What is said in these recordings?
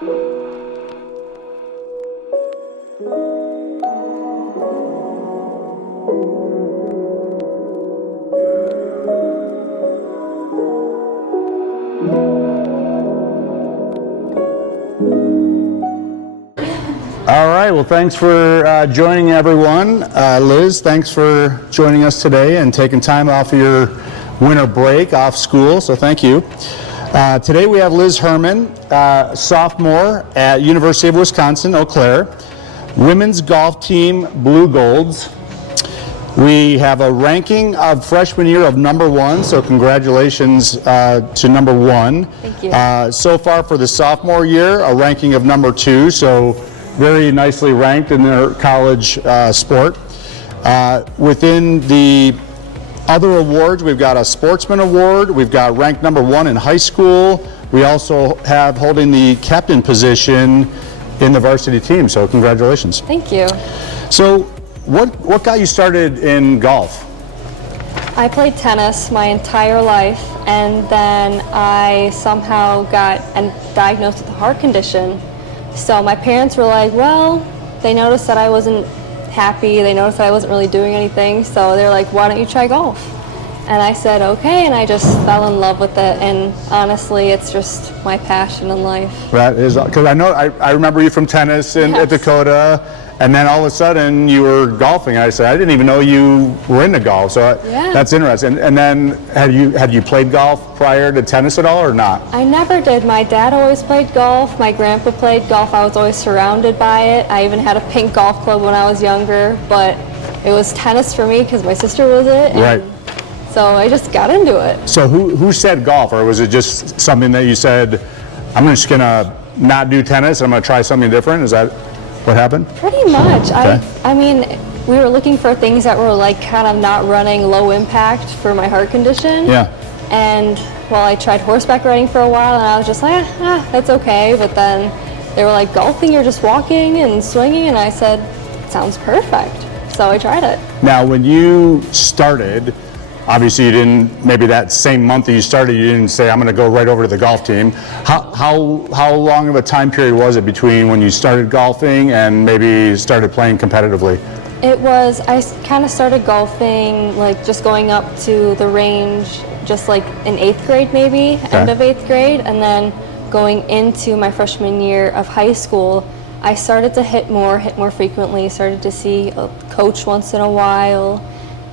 All right, well, thanks for joining everyone. Liz, thanks for joining us today and taking time off of your winter break off school, so thank you. Today we have Liz Hermann, sophomore at University of Wisconsin, Eau Claire, women's golf team Blue Golds. We have a ranking of freshman year of #1, so congratulations to #1. Thank you. So far for the sophomore year, a ranking of #2, so very nicely ranked in their college sport. Within the other awards, we've got a sportsman award, we've got ranked #1 in high school. We also have holding the captain position in the varsity team, so congratulations. Thank you. So what got you started in golf? I played tennis my entire life, and then I somehow got diagnosed with a heart condition. So my parents were like, well, they noticed that I wasn't happy, they noticed that I wasn't really doing anything, so they're like, why don't you try golf? And I said, okay, and I just fell in love with it, and honestly, it's just my passion in life. That is, because I remember you from tennis at Dakota, and then all of a sudden you were golfing. I said, I didn't even know you were into golf, so that's interesting. And then had you played golf prior to tennis at all or not? I never did. My dad always played golf. My grandpa played golf. I was always surrounded by it. I even had a pink golf club when I was younger, but it was tennis for me because my sister was it. Right. So I just got into it. So who said golf, or was it just something that you said, I'm just gonna not do tennis, I'm gonna try something different? Is that what happened? Pretty much. Okay. I mean, we were looking for things that were like kind of not running low impact for my heart condition. Yeah. And well, I tried horseback riding for a while, and I was just like, that's okay. But then they were like, golfing, you're just walking and swinging, and I said, sounds perfect. So I tried it. Now, when you started, obviously you didn't, maybe that same month that you started, you didn't say, I'm going to go right over to the golf team. How long of a time period was it between when you started golfing and maybe started playing competitively? It was, I kind of started golfing, like just going up to the range, just like in 8th grade maybe, end of 8th grade, and then going into my freshman year of high school, I started to hit more frequently, started to see a coach once in a while.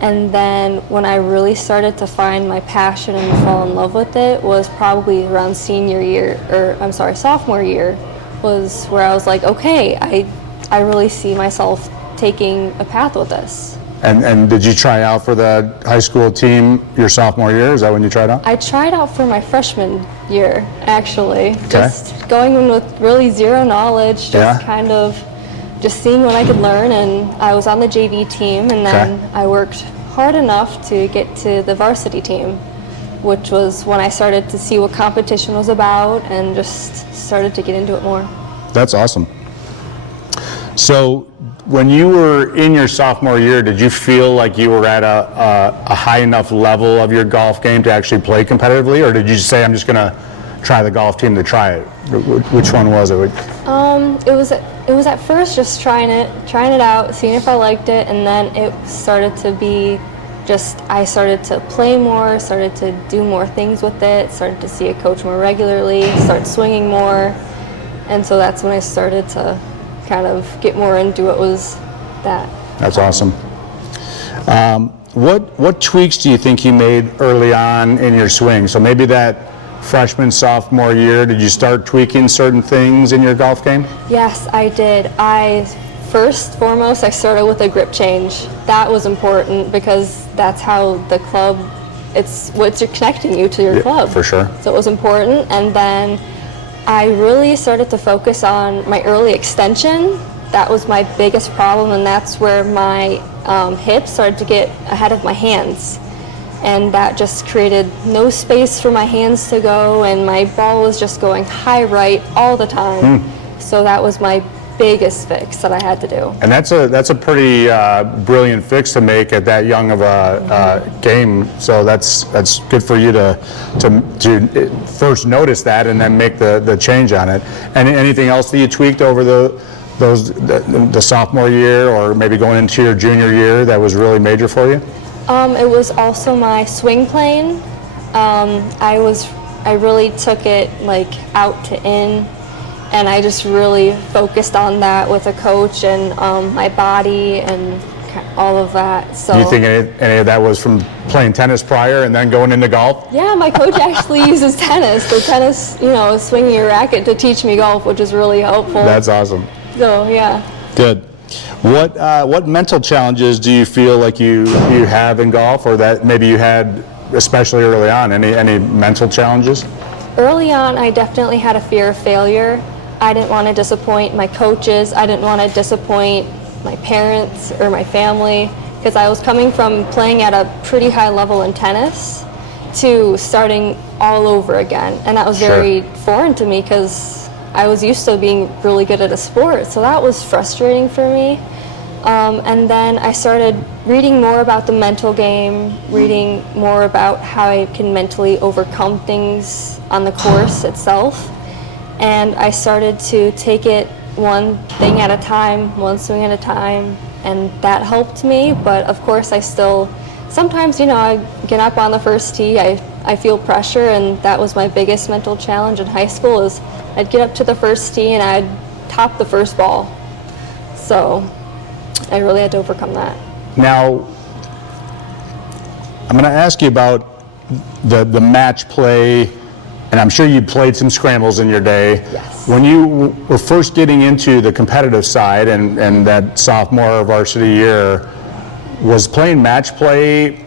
And then when I really started to find my passion and fall in love with it was probably around sophomore year was where I was like, okay, I really see myself taking a path with this. And did you try out for the high school team your sophomore year? Is that when you tried out? I tried out for my freshman year, actually. Just going in with really zero knowledge, just kind of just seeing what I could learn, and I was on the JV team, and then I worked hard enough to get to the varsity team, which was when I started to see what competition was about and just started to get into it more. That's awesome. So when you were in your sophomore year, did you feel like you were at a high enough level of your golf game to actually play competitively, or did you just say, I'm just going to try the golf team to try it? Which one was it? It was at first just trying it out, seeing if I liked it, and then it started to be just, I started to play more, started to do more things with it, started to see a coach more regularly, start swinging more, and so that's when I started to kind of get more into it, was that. That's awesome. What tweaks do you think you made early on in your swing? So maybe that freshman, sophomore year, did you start tweaking certain things in your golf game? Yes, I did. First foremost, I started with a grip change. That was important because that's how the club, it's what's connecting you to your club. For sure. So it was important, and then I really started to focus on my early extension. That was my biggest problem, and that's where my hips started to get ahead of my hands. And that just created no space for my hands to go, and my ball was just going high right all the time. So that was my biggest fix that I had to do. And that's a pretty brilliant fix to make at that young of a game. So that's good for you to first notice that and then make the change on it. And anything else that you tweaked over the sophomore year or maybe going into your junior year that was really major for you? It was also my swing plane. I really took it like out to in, and I just really focused on that with a coach and my body and all of that. So Do you think any of that was from playing tennis prior and then going into golf? yeah, my coach actually uses tennis. The tennis, swinging your racket to teach me golf, which is really helpful. That's awesome. So yeah. Good. What mental challenges do you feel like you have in golf, or that maybe you had especially early on? Any mental challenges? Early on, I definitely had a fear of failure. I didn't want to disappoint my coaches. I didn't want to disappoint my parents or my family, because I was coming from playing at a pretty high level in tennis to starting all over again. And that was very foreign to me because I was used to being really good at a sport. So that was frustrating for me. And then I started reading more about the mental game, reading more about how I can mentally overcome things on the course itself. And I started to take it one thing at a time, one swing at a time, and that helped me. But of course, I still, sometimes, I get up on the first tee, I feel pressure, and that was my biggest mental challenge in high school, is I'd get up to the first tee and I'd top the first ball. So I really had to overcome that. Now, I'm going to ask you about the match play, and I'm sure you played some scrambles in your day. Yes. When you were first getting into the competitive side and that sophomore varsity year, was playing match play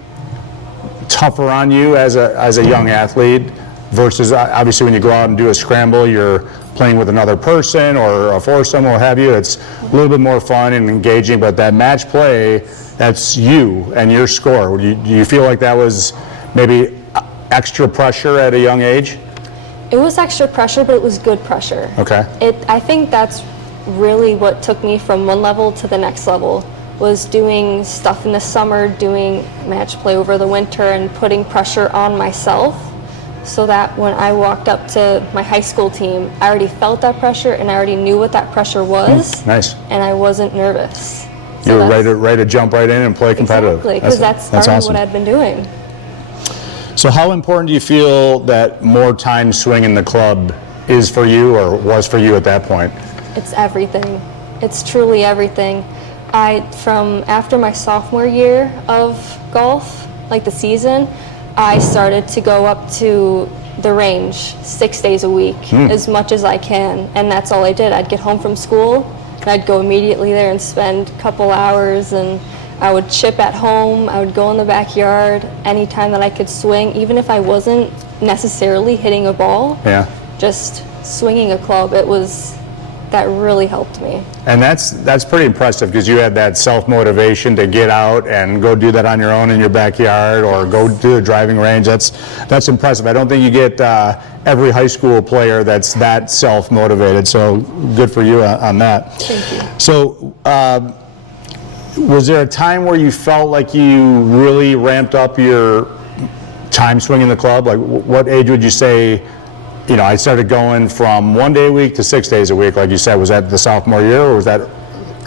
tougher on you as a young athlete versus obviously when you go out and do a scramble, you're playing with another person or a foursome or what have you, it's a little bit more fun and engaging, but that match play, that's you and your score. Do you feel like that was maybe extra pressure at a young age? It was extra pressure, but it was good pressure. Okay. I think that's really what took me from one level to the next level, was doing stuff in the summer, doing match play over the winter, and putting pressure on myself so that when I walked up to my high school team, I already felt that pressure and I already knew what that pressure was. Nice. And I wasn't nervous. You were ready to jump right in and play competitive. Exactly, because that's part of what I've been doing. So how important do you feel that more time swinging the club is for you, or was for you at that point? It's everything. It's truly everything. From after my sophomore year of golf, like the season, I started to go up to the range 6 days a week, as much as I can, and that's all I did. I'd get home from school, and I'd go immediately there and spend a couple hours, and I would chip at home, I would go in the backyard anytime that I could swing, even if I wasn't necessarily hitting a ball, just swinging a club. That really helped me. And that's pretty impressive, because you had that self-motivation to get out and go do that on your own in your backyard or go do a driving range. That's impressive. I don't think you get every high school player that's that self-motivated, so good for you on that. Thank you. So was there a time where you felt like you really ramped up your time swinging the club? Like what age would you say, I started going from 1 day a week to 6 days a week, like you said? Was that the sophomore year, or was that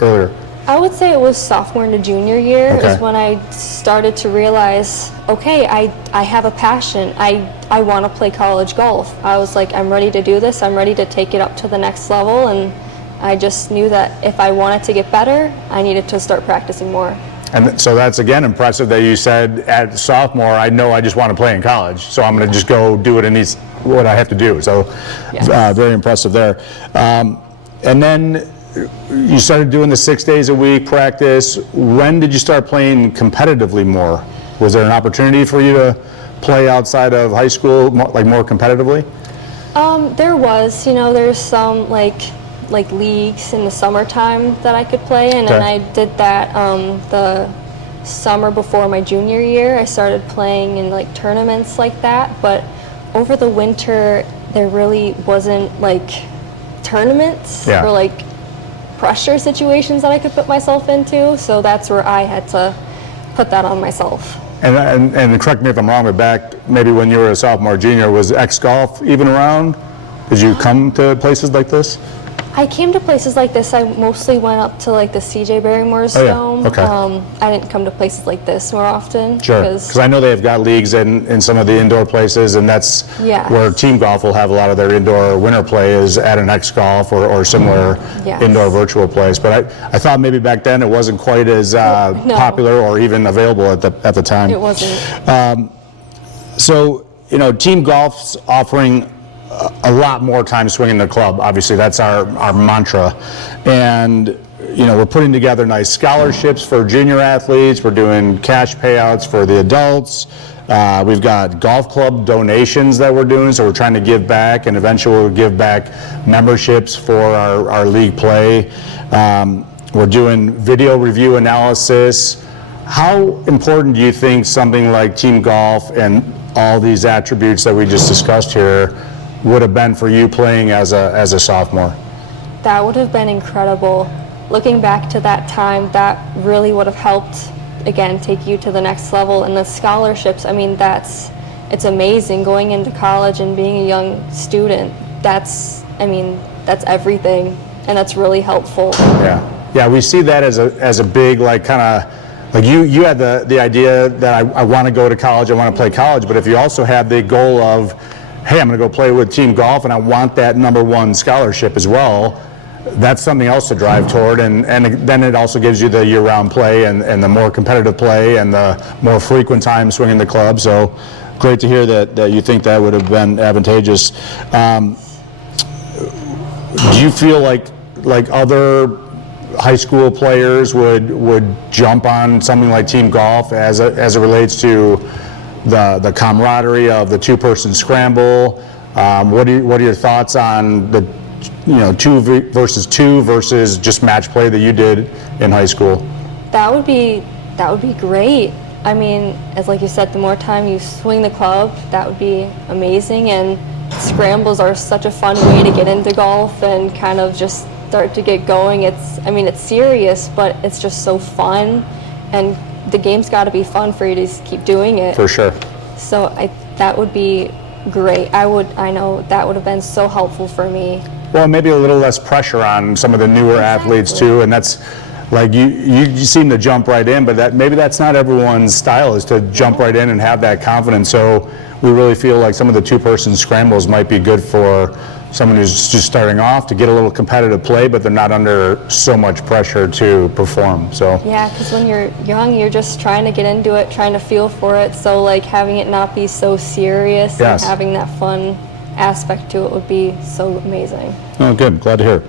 earlier? I would say it was sophomore into junior year Okay. is when I started to realize, okay, I have a passion. I want to play college golf. I was like, I'm ready to do this. I'm ready to take it up to the next level. And I just knew that if I wanted to get better, I needed to start practicing more. And so that's, again, impressive that you said at sophomore, I know I just want to play in college, so I'm going to just go do it in what I have to do. So very impressive there. And then you started doing the 6 days a week practice. When did you start playing competitively more? Was there an opportunity for you to play outside of high school, more competitively? There was, there's some like leagues in the summertime that I could play in, and I did that the summer before my junior year. I started playing in like tournaments like that, but over the winter there really wasn't like tournaments for like pressure situations that I could put myself into. So that's where I had to put that on myself. And correct me if I'm wrong, but back maybe when you were a sophomore, junior, was X Golf even around? Did you come to places like this? I came to places like this. I mostly went up to like the CJ Barrymore's Dome. Okay. I didn't come to places like this more often. Sure, because I know they've got leagues in some of the indoor places, and that's where TEEM Golf will have a lot of their indoor winter play is at an X Golf or similar indoor virtual place. But I thought maybe back then it wasn't quite as popular or even available at the time. It wasn't. So, you know, TEEM Golf's offering a lot more time swinging the club. Obviously, that's our mantra. And, you know, we're putting together nice scholarships for junior athletes. We're doing cash payouts for the adults. We've got golf club donations that we're doing, so we're trying to give back, and eventually we'll give back memberships for our league play. We're doing video review analysis. How important do you think something like TEEM Golf and all these attributes that we just discussed here would have been for you playing as a sophomore? That would have been incredible. Looking back to that time, that really would have helped, again, take you to the next level. And the scholarships, I mean, it's amazing going into college and being a young student. That's everything, and that's really helpful. Yeah, we see that as a big, like, kind of, like you had the idea that I want to go to college, I want to play college, but if you also have the goal of, hey, I'm going to go play with TEEM Golf and I want that #1 scholarship as well, that's something else to drive toward, and then it also gives you the year-round play and the more competitive play and the more frequent time swinging the club. So great to hear that you think that would have been advantageous. Do you feel like other high school players would jump on something like TEEM Golf as it relates to the camaraderie of the two-person scramble? What are your thoughts on the 2 versus 2 versus just match play that you did in high school? That would be great. I mean, as like you said, the more time you swing the club, that would be amazing. And scrambles are such a fun way to get into golf and kind of just start to get going. It's serious, but it's just so fun, and the game's got to be fun for you to just keep doing it. For sure. So that would be great. I know that would have been so helpful for me. Well, maybe a little less pressure on some of the newer athletes too, and that's like you seem to jump right in, but maybe that's not everyone's style, is to jump right in and have that confidence. So we really feel like some of the two-person scrambles might be good for someone who's just starting off to get a little competitive play, but they're not under so much pressure to perform. So yeah, because when you're young, you're just trying to get into it, trying to feel for it. So like having it not be so serious and having that fun aspect to it would be so amazing. Oh, good. Glad to hear.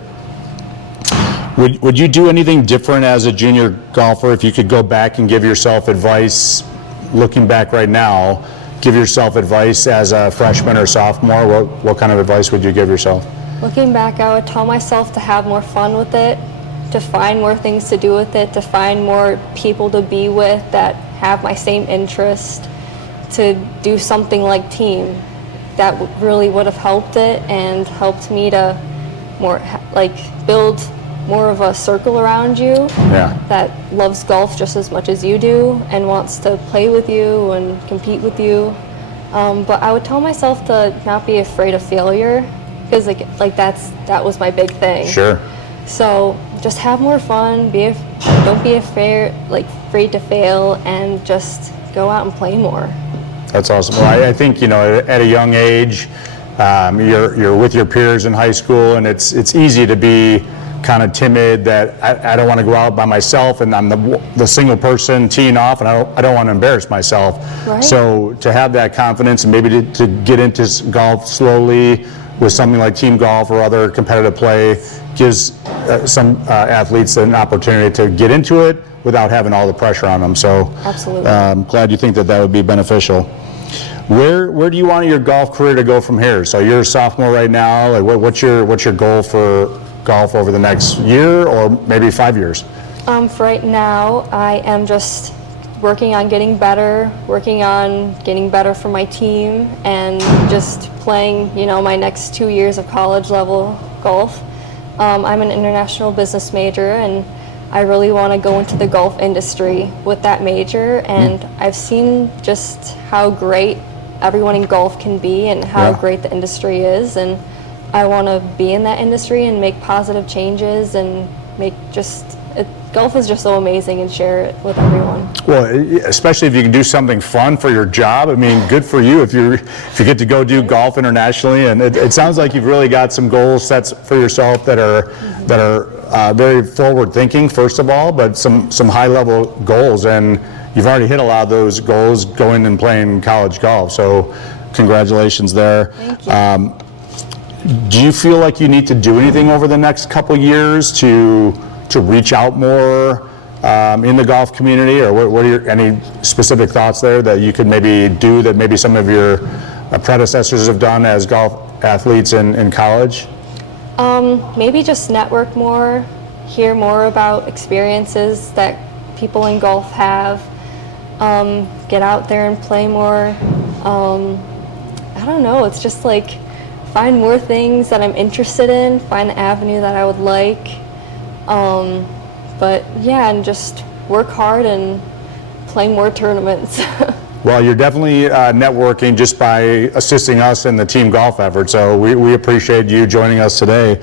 Would you do anything different as a junior golfer if you could go back and give yourself advice, looking back right now, give yourself advice as a freshman or sophomore? What kind of advice would you give yourself? Looking back, I would tell myself to have more fun with it, to find more things to do with it, to find more people to be with that have my same interest, to do something like TEEM. That really would have helped it and helped me to build more of a circle around you that loves golf just as much as you do and wants to play with you and compete with you. But I would tell myself to not be afraid of failure, because that was my big thing. Sure. So just have more fun. Don't be afraid to fail, and just go out and play more. That's awesome. Well, I think at a young age, you're with your peers in high school, and it's easy to be kind of timid, that I don't want to go out by myself, and I'm the single person teeing off, and I don't want to embarrass myself. Right. So to have that confidence and maybe to get into golf slowly with something like TEEM Golf or other competitive play gives some athletes an opportunity to get into it without having all the pressure on them. So absolutely. I'm glad you think that would be beneficial. Where do you want your golf career to go from here? So you're a sophomore right now. Like what's your goal for golf over the next year or maybe 5 years? For right now, I am just working on getting better for my team, and just playing, my next 2 years of college level golf. I'm an international business major, and I really want to go into the golf industry with that major, and I've seen just how great everyone in golf can be and how great the industry is, and I want to be in that industry and make positive changes and make golf is just so amazing, and share it with everyone. Well, especially if you can do something fun for your job. I mean, good for you if you get to go do golf internationally. And it sounds like you've really got some goals set for yourself that are very forward thinking, first of all, but some high level goals. And you've already hit a lot of those goals going and playing college golf. So congratulations there. Thank you. Do you feel like you need to do anything over the next couple years to reach out more in the golf community, or what are any specific thoughts there that you could maybe do that maybe some of your predecessors have done as golf athletes in college? Maybe just network more, hear more about experiences that people in golf have, get out there and play more. I don't know, it's just like find more things that I'm interested in, find the avenue that I would like. But yeah, and just work hard and play more tournaments. Well, you're definitely networking just by assisting us in the team golf effort, so we appreciate you joining us today.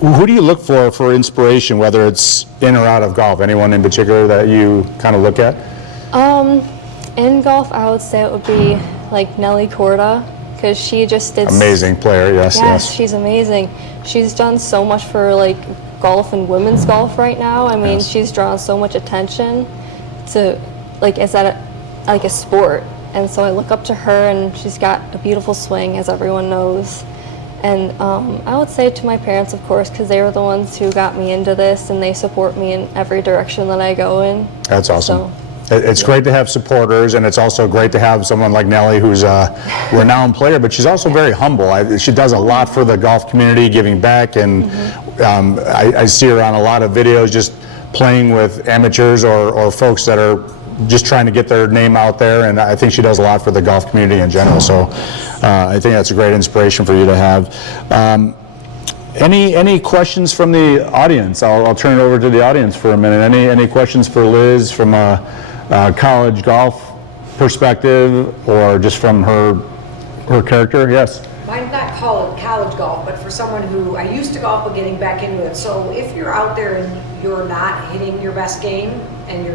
Who do you look for inspiration, whether it's in or out of golf? Anyone in particular that you kind of look at? In golf, I would say it would be like Nelly Korda, because she just did... Amazing player, yes. Yes, she's amazing. She's done so much for like golf and women's golf right now. I mean, she's drawn so much attention to like a sport, and so I look up to her, and she's got a beautiful swing, as everyone knows. And I would say to my parents, of course, because they were the ones who got me into this, and they support me in every direction that I go in. That's awesome. So, it's great to have supporters, and it's also great to have someone like Nelly, who's a renowned player, but she's also very humble. She does a lot for the golf community, giving back, and I see her on a lot of videos just playing with amateurs or folks that are just trying to get their name out there, and I think she does a lot for the golf community in general. So I think that's a great inspiration for you to have. Any questions from the audience? I'll turn it over to the audience for a minute. Any questions for Liz from a college golf perspective, or just from her character? Yes. Mine's not college golf, but for someone who, I used to golf but getting back into it. So if you're out there and you're not hitting your best game, and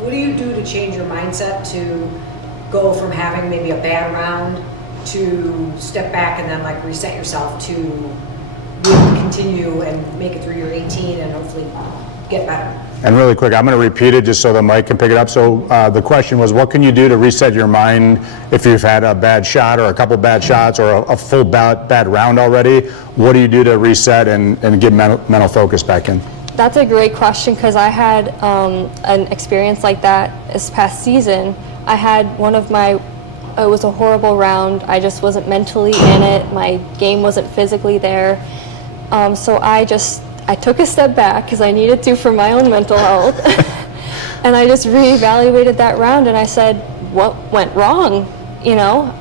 what do you do to change your mindset to go from having maybe a bad round to step back and then like reset yourself to really continue and make it through your 18 and hopefully get better? And really quick, I'm going to repeat it just so the mic can pick it up. So the question was, what can you do to reset your mind if you've had a bad shot or a couple bad shots or a full bad round already? What do you do to reset and get mental focus back in? that's a great question, because I had an experience like that this past season. I had it was a horrible round. I just wasn't mentally in it. My game wasn't physically there. So I took a step back because I needed to for my own mental health. And I just reevaluated that round and I said, what went wrong?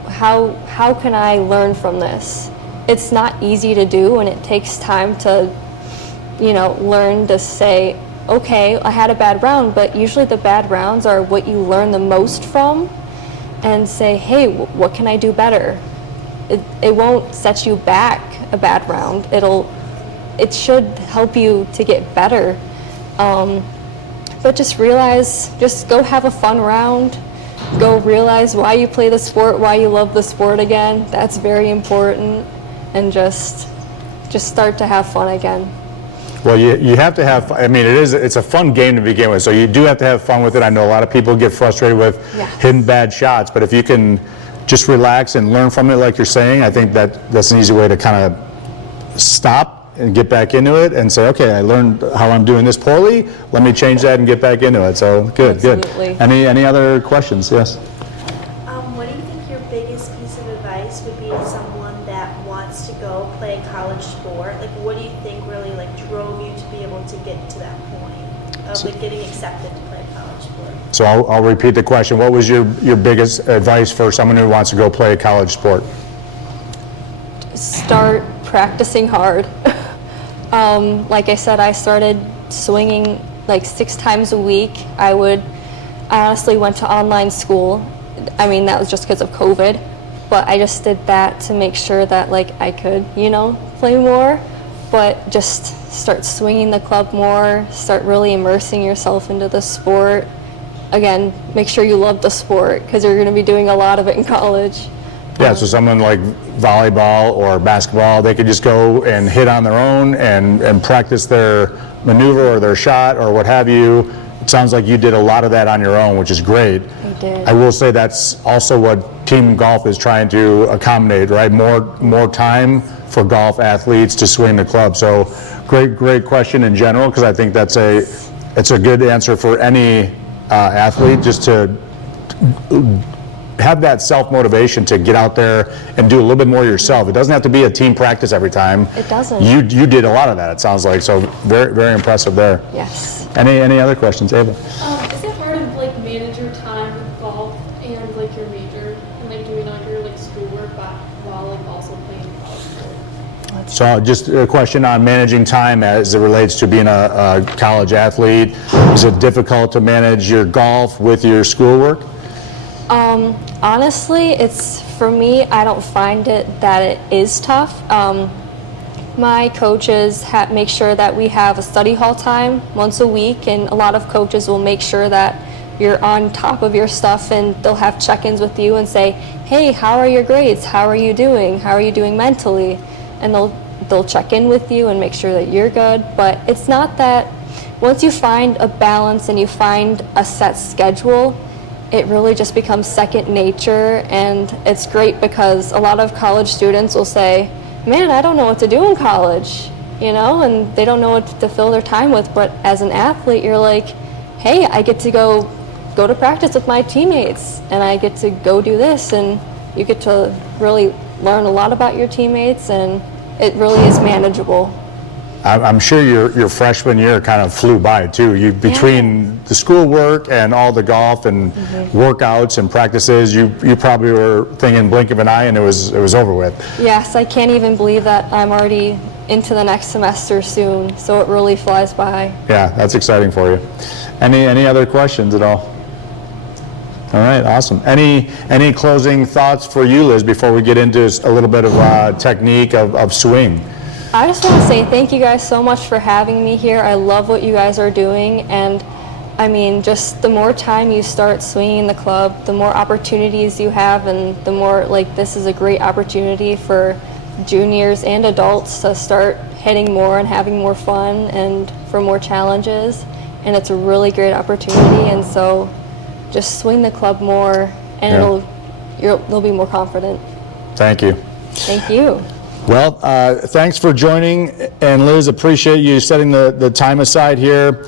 How can I learn from this? It's not easy to do, and it takes time to, learn to say, okay, I had a bad round, but usually the bad rounds are what you learn the most from, and say, hey, what can I do better? It won't set you back, a bad round. It should help you to get better. But just go have a fun round. Go realize why you play the sport, why you love the sport again. That's very important. And just start to have fun again. Well, you have to have, it's a fun game to begin with, so you do have to have fun with it. I know a lot of people get frustrated with hitting bad shots, but if you can just relax and learn from it like you're saying, I think that's an easy way to kind of stop and get back into it and say, okay, I learned how I'm doing this poorly, let me change that and get back into it. So good. Absolutely. Any other questions? Yes? What do you think your biggest piece of advice would be to someone that wants to go play a college sport? Like, what do you think really drove you to be able to get to that point of getting accepted to play a college sport? So I'll repeat the question. What was your biggest advice for someone who wants to go play a college sport? start practicing hard. Like I said, I started swinging like 6 times a week. I honestly went to online school. I mean, that was just because of COVID, but I just did that to make sure that like I could, you know, play more, but just start swinging the club more, start really immersing yourself into the sport. Again, make sure you love the sport because you're going to be doing a lot of it in college. Yeah, so someone like volleyball or basketball, they could just go and hit on their own and practice their maneuver or their shot or what have you. It sounds like you did a lot of that on your own, which is great. I did. I will say that's also what TEEM Golf is trying to accommodate, right? More time for golf athletes to swing the club. So great question in general, because I think it's a good answer for any athlete, just to have that self-motivation to get out there and do a little bit more yourself. It doesn't have to be a team practice every time. It doesn't. You did a lot of that, it sounds like, so very impressive there. Yes. Any other questions, Ava? Is it hard to like manage your time with golf and like your major and like doing all your like schoolwork while like also playing college sports? So just a question on managing time as it relates to being a college athlete. Is it difficult to manage your golf with your schoolwork? Honestly, for me, I don't find it that it is tough. My coaches make sure that we have a study hall time once a week, and a lot of coaches will make sure that you're on top of your stuff, and they'll have check-ins with you and say, hey, how are your grades? How are you doing? How are you doing mentally? And they'll check in with you and make sure that you're good. But it's not that once you find a balance and you find a set schedule, it really just becomes second nature. And it's great because a lot of college students will say, man, I don't know what to do in college, you know, and they don't know what to fill their time with. But as an athlete, you're like, hey, I get to go to practice with my teammates, and I get to go do this, and you get to really learn a lot about your teammates, and it really is manageable. I'm sure your freshman year kind of flew by too. Between the schoolwork and all the golf and workouts and practices, you probably were thinking blink of an eye and it was over with. Yes, I can't even believe that I'm already into the next semester soon, so it really flies by. Yeah, that's exciting for you. Any other questions at all? All right, awesome. Any closing thoughts for you, Liz, before we get into a little bit of technique of swing? I just want to say thank you guys so much for having me here. I love what you guys are doing, and I mean, just the more time you start swinging the club, the more opportunities you have, and the more, like, this is a great opportunity for juniors and adults to start hitting more and having more fun and for more challenges, and it's a really great opportunity. And so just swing the club more, and you'll be more confident. Thank you. Thank you. Well, thanks for joining, and Liz, appreciate you setting the time aside here.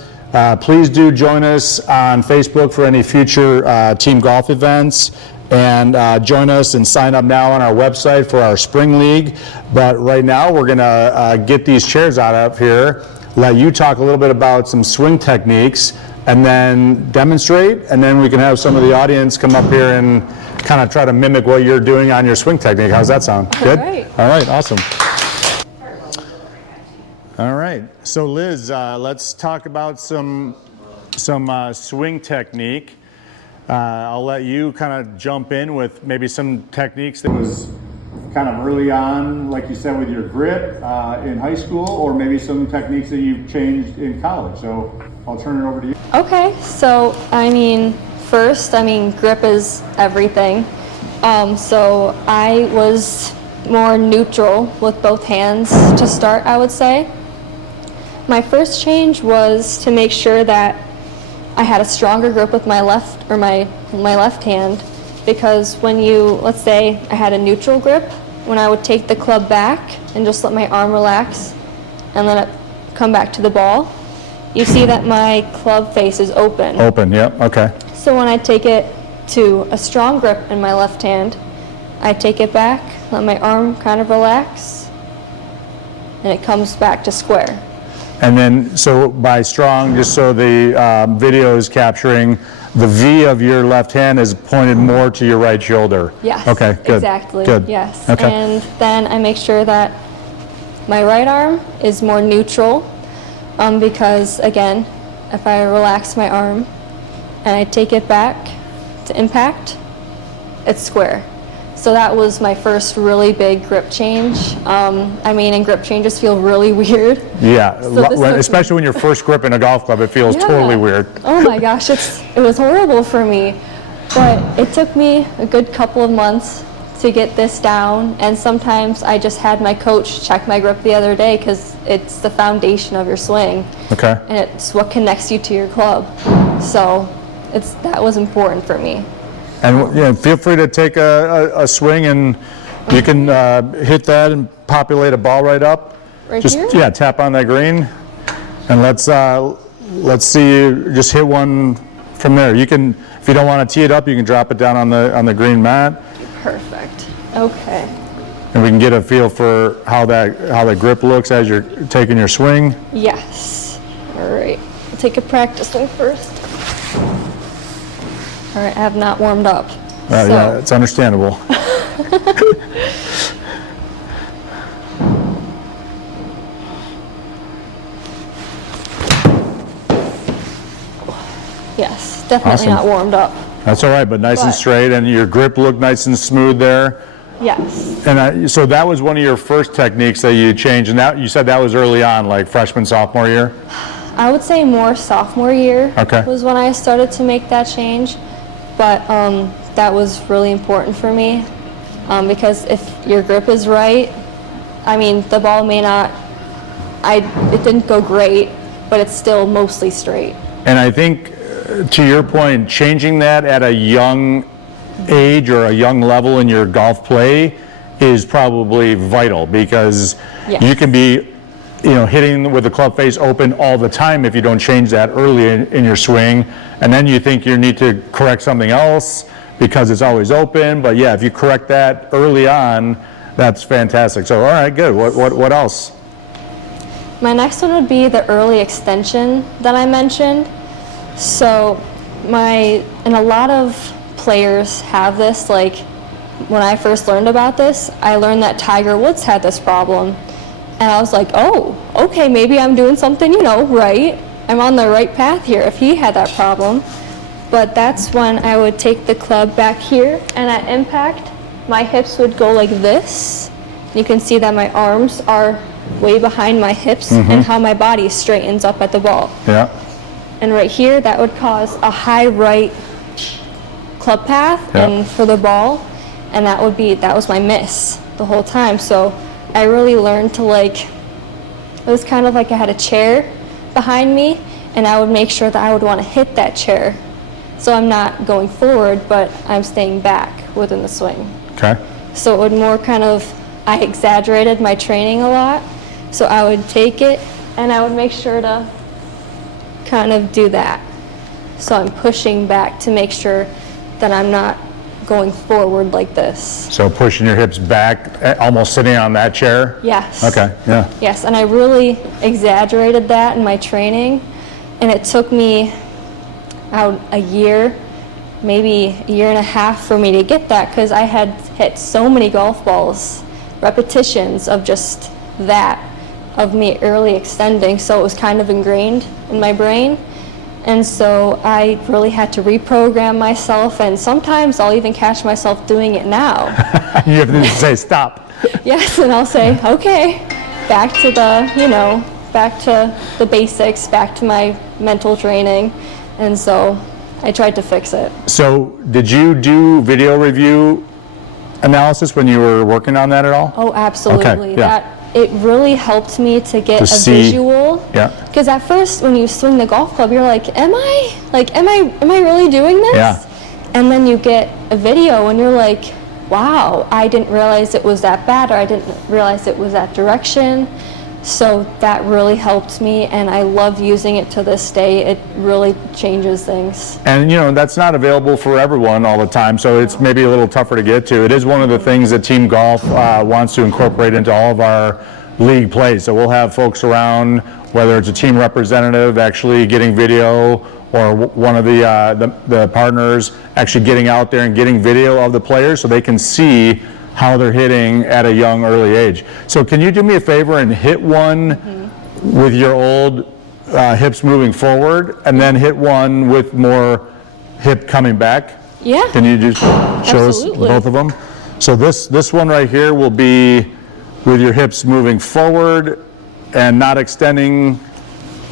Please do join us on Facebook for any future TEEM Golf events, and join us and sign up now on our website for our spring league. But right now we're going to get these chairs out of here, let you talk a little bit about some swing techniques, and then demonstrate, and then we can have some of the audience come up here and kind of try to mimic what you're doing on your swing technique. How's that sound? Good? All right, awesome. All right, so Liz, let's talk about some swing technique. I'll let you kind of jump in with maybe some techniques that was kind of early on, like you said, with your grip in high school, or maybe some techniques that you've changed in college. So I'll turn it over to you. Okay, so first, grip is everything. So I was more neutral with both hands to start, I would say. My first change was to make sure that I had a stronger grip with my left, or my left hand, because when let's say I had a neutral grip, when I would take the club back and just let my arm relax and let it come back to the ball, you see that my club face is open. Open, yeah, okay. So when I take it to a strong grip in my left hand, I take it back, let my arm kind of relax, and it comes back to square. And then, so by strong, just so the video is capturing, the V of your left hand is pointed more to your right shoulder. Yes. Okay, good. Exactly. Good. Yes. Okay. And then I make sure that my right arm is more neutral, because again, if I relax my arm and I take it back to impact, it's square. So that was my first really big grip change. I mean, and grip changes feel really weird. Yeah, this took especially when you're first gripping a golf club, it feels Yeah. totally weird. Oh my gosh, it was horrible for me. But it took me a good couple of months to get this down, and sometimes I just had my coach check my grip the other day because it's the foundation of your swing. Okay. And it's what connects you to your club. So that was important for me. And yeah, feel free to take a swing, and you can hit that and populate a ball right up. Right just, here? Yeah, tap on that green, and let's see you just hit one from there. You can, if you don't want to tee it up, you can drop it down on the green mat, Perfect. Okay. and we can get a feel for how the grip looks as you're taking your swing. Yes. All right. I'll take a practice one first. All right, I have not warmed up. Yeah, it's understandable. Yes, definitely Awesome. not warmed up. That's all right, but nice and But- straight, and your grip looked nice and smooth there. Yes. And so that was one of your first techniques that you changed, and that you said that was early on, like freshman, sophomore year? I would say more sophomore year Okay. was when I started to make that change, but that was really important for me because if your grip is right, I mean, the ball may not, it didn't go great, but it's still mostly straight. And I think, to your point, changing that at a young age or a young level in your golf play is probably vital, because Yes. you can be, hitting with the club face open all the time if you don't change that early in your swing, and then you think you need to correct something else because it's always open. But yeah, if you correct that early on, that's fantastic. So all right, good. What else? My next one would be the early extension that I mentioned. So and a lot of players have this, like when I first learned about this, I learned that Tiger Woods had this problem. And I was like, oh, okay, maybe I'm doing something, right. I'm on the right path here if he had that problem. But that's when I would take the club back here, and at impact, my hips would go like this. You can see that my arms are way behind my hips and how my body straightens up at the ball. Yeah. And right here, that would cause a high right club path and for the ball, and that was my miss the whole time. So I really learned to it was kind of like I had a chair behind me, and I would make sure that I would want to hit that chair. So I'm not going forward, but I'm staying back within the swing. Okay. So it would more I exaggerated my training a lot. So I would take it and I would make sure to kind of do that. So I'm pushing back to make sure that I'm not going forward like this. So pushing your hips back, almost sitting on that chair? Yes. Okay, yeah. Yes, and I really exaggerated that in my training, and it took me out a year, maybe a year and a half for me to get that, because I had hit so many golf balls, repetitions of just that, of me early extending, so it was kind of ingrained in my brain. And so I really had to reprogram myself, and sometimes I'll even catch myself doing it now. You have to say stop. Yes, and I'll say, okay, back to the basics, back to my mental training. And so I tried to fix it. So did you do video review analysis when you were working on that at all? Oh, absolutely. Okay, yeah. It really helped me to get a visual. Yeah. Because at first, when you swing the golf club, you're like, am I really doing this? Yeah. And then you get a video, and you're like, wow, I didn't realize it was that bad, or I didn't realize it was that direction. So that really helped me, and I love using it to this day. It really changes things. And that's not available for everyone all the time, so it's maybe a little tougher to get to. It is one of the things that TEEM Golf wants to incorporate into all of our league play. So we'll have folks around, whether it's a team representative actually getting video, or one of the partners actually getting out there and getting video of the players so they can see how they're hitting at a young, early age. So can you do me a favor and hit one with your old hips moving forward, and then hit one with more hip coming back? Yeah. Can you just show us Absolutely. both of them? So this one right here will be with your hips moving forward and not extending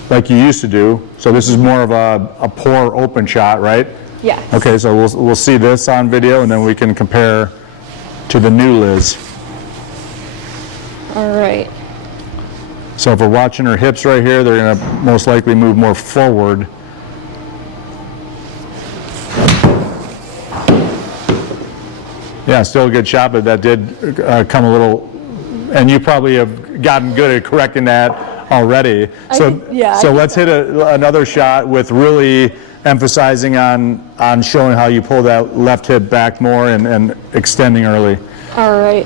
like you used to do. So this is more of a poor open shot, right? Yes. Okay, so we'll see this on video, and then we can compare to the new Liz. All right. So if we're watching her hips right here, they're going to most likely move more forward. Yeah, still a good shot, but that did come a little, and you probably have gotten good at correcting that already. So let's hit another shot with really emphasizing on showing how you pull that left hip back more and extending early. All right.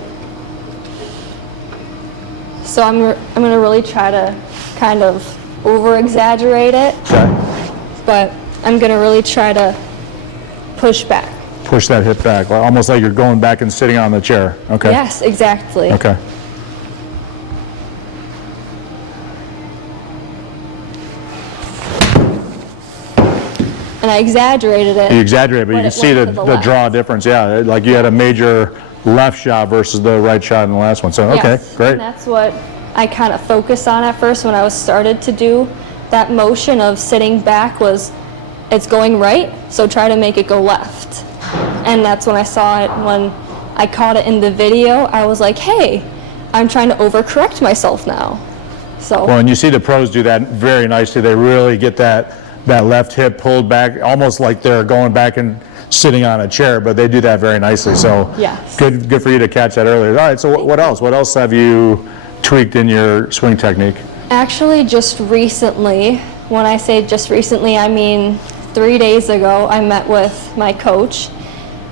So I'm going to really try to kind of over-exaggerate it, Okay. but I'm going to really try to push back. Push that hip back, almost like you're going back and sitting on the chair. Okay. Yes, exactly. Okay. And I exaggerated it. You exaggerate, but you But can it see went to the the draw left. difference. Yeah, like you had a major left shot versus the right shot in the last one. So, okay, Yes, great. And that's what I kind of focused on at first when I was started to do that motion of sitting back was, it's going right, so try to make it go left. And that's when I saw it, when I caught it in the video, I was like, hey, I'm trying to overcorrect myself now. So, Well, and you see the pros do that very nicely. They really get that left hip pulled back, almost like they're going back and sitting on a chair, but they do that very nicely. So Yes. good for you to catch that earlier. All right, so what else? What else have you tweaked in your swing technique? actually just recently, when I say just recently, I mean 3 days ago, I met with my coach,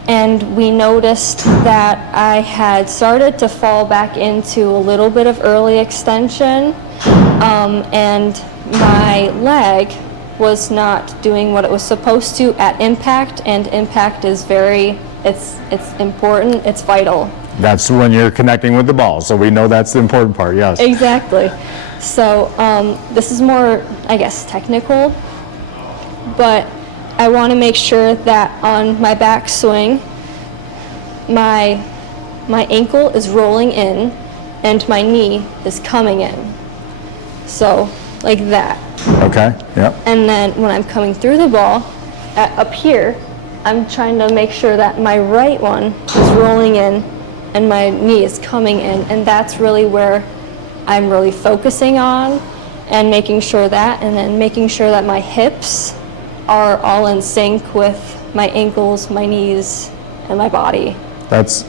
and we noticed that I had started to fall back into a little bit of early extension, and my leg was not doing what it was supposed to at impact, and impact is it's important, it's vital. That's when you're connecting with the ball, so we know that's the important part, yes. Exactly. So this is more, I guess, technical, but I want to make sure that on my backswing, my ankle is rolling in and my knee is coming in. So like that. Okay, yep. And then when I'm coming through the ball, up here, I'm trying to make sure that my right one is rolling in and my knee is coming in, and that's really where I'm really focusing on, and making sure that, and then making sure that my hips are all in sync with my ankles, my knees, and my body. That's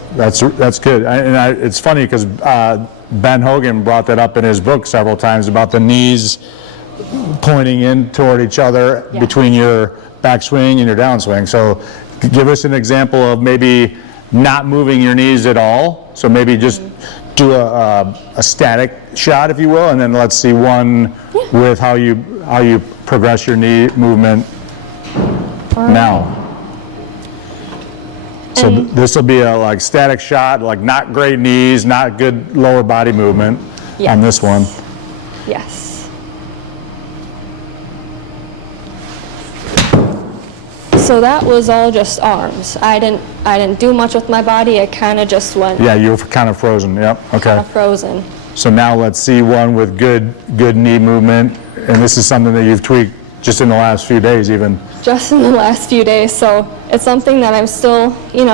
good. It's funny because Ben Hogan brought that up in his book several times about the knees pointing in toward each other Yeah. between your backswing and your downswing. So give us an example of maybe not moving your knees at all. So maybe just do a static shot, if you will, and then let's see one with how you progress your knee movement now. So this will be a like static shot, like not great knees, not good lower body movement on this one. Yes. So that was all just arms. I didn't do much with my body. I kind of just went Yeah, you were kind of frozen. Yep. Okay. frozen. So now let's see one with good knee movement, and this is something that you've tweaked just in the last few days, even. Just in the last few days. So it's something that I'm still,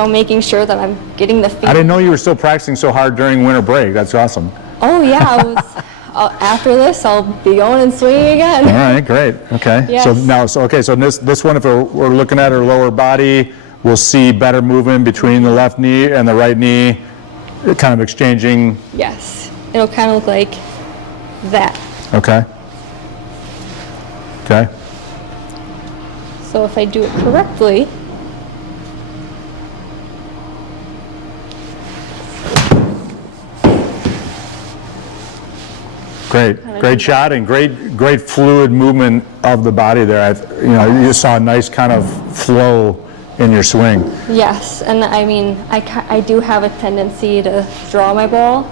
making sure that I'm getting the feet. I didn't know you were still practicing so hard during winter break. That's awesome. Oh yeah, I was. After this, I'll be going and swinging again. All right, great. Okay. Yes. So this one, if we're looking at her lower body, we'll see better movement between the left knee and the right knee, kind of exchanging. Yes, it'll kind of look like that. Okay. Okay. So if I do it correctly, Great shot and great fluid movement of the body there. You just saw a nice kind of flow in your swing. Yes, and I mean, I do have a tendency to draw my ball,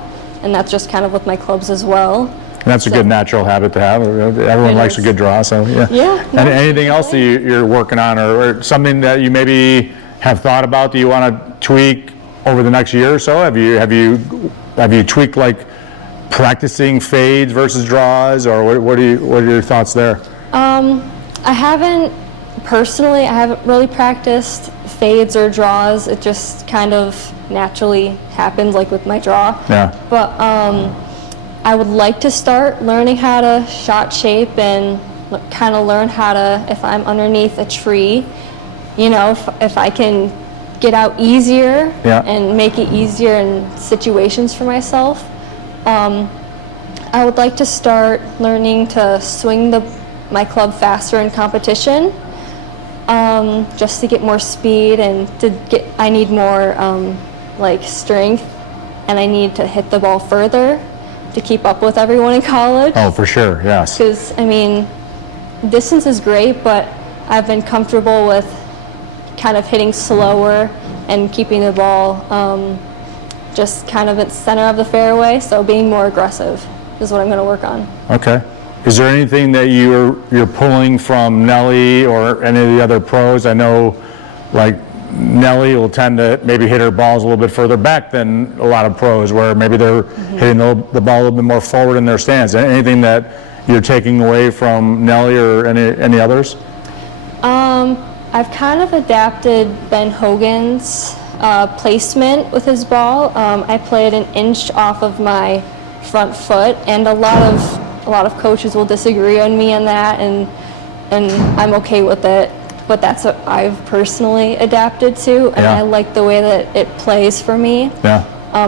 and that's just kind of with my clubs as well. And that's a good natural habit to have. Everyone likes a good draw, so yeah. Yeah. And anything else that you're working on, or something that you maybe have thought about that you want to tweak over the next year or so? Have you tweaked like practicing fades versus draws, or what are your thoughts there? I haven't really practiced fades or draws. It just kind of naturally happens, like with my draw. Yeah. But I would like to start learning how to shot shape and kind of learn how to, if I'm underneath a tree, if I can get out easier and make it easier in situations for myself. I would like to start learning to swing my club faster in competition, just to get more speed and I need more strength, and I need to hit the ball further to keep up with everyone in college. Oh, for sure, yes. Because, I mean, distance is great, but I've been comfortable with kind of hitting slower and keeping the ball just kind of at the center of the fairway, so being more aggressive is what I'm going to work on. Okay. Is there anything that you're pulling from Nelly or any of the other pros? I know, like, Nelly will tend to maybe hit her balls a little bit further back than a lot of pros, where maybe they're hitting the ball a little bit more forward in their stance. Anything that you're taking away from Nelly or any others? I've kind of adapted Ben Hogan's placement with his ball. I played an inch off of my front foot, and a lot of coaches will disagree on me on that, and I'm okay with it. But that's what I've personally adapted to, and I like the way that it plays for me. Yeah.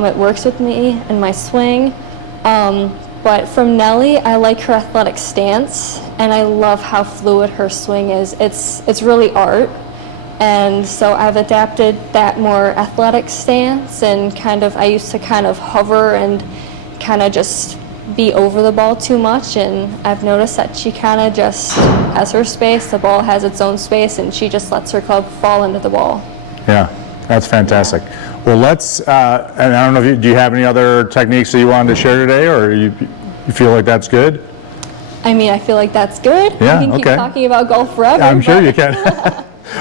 It works with me and my swing. But from Nelly, I like her athletic stance, and I love how fluid her swing is. It's really art, and so I've adapted that more athletic stance, and I used to kind of hover and kind of just be over the ball too much, and I've noticed that she kind of just has her space, the ball has its own space, and she just lets her club fall into the ball. Yeah, that's fantastic. Well, let's, and I don't know, do you have any other techniques that you wanted to share today, or you feel like that's good? I mean, I feel like that's good. Yeah, we can keep talking about golf forever. I'm sure you can.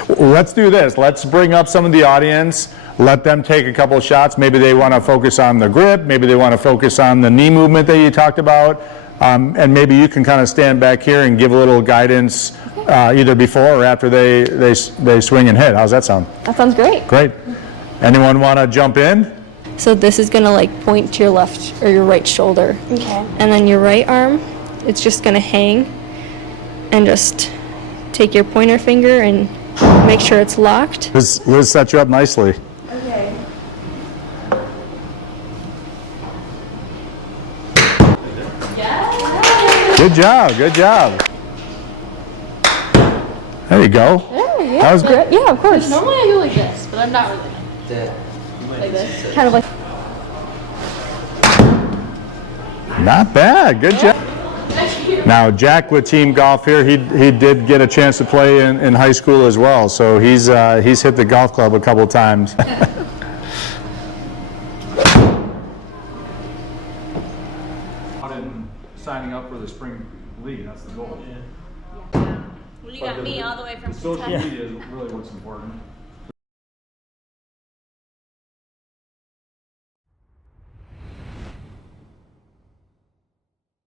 Well, let's do this. Let's bring up some of the audience. Let them take a couple of shots. Maybe they want to focus on the grip. Maybe they want to focus on the knee movement that you talked about. And maybe you can kind of stand back here and give a little guidance either before or after they swing and hit. How's that sound? That sounds great. Great. Anyone want to jump in? So this is going to point to your left or your right shoulder. Okay. And then your right arm, it's just going to hang, and just take your pointer finger and make sure it's locked. Liz set you up nicely. Okay. Good job, good job. There you go. Yeah, That was great. Yeah, of course. Normally I go like this, but I'm not really. Like this. Kind of like. Not bad, good job. Now, Jack with Team Golf here, he did get a chance to play in high school as well, so he's hit the golf club a couple times. Signing up for the spring league, that's the goal. Well, you got me all the way from Social Kentucky. media is really what's important.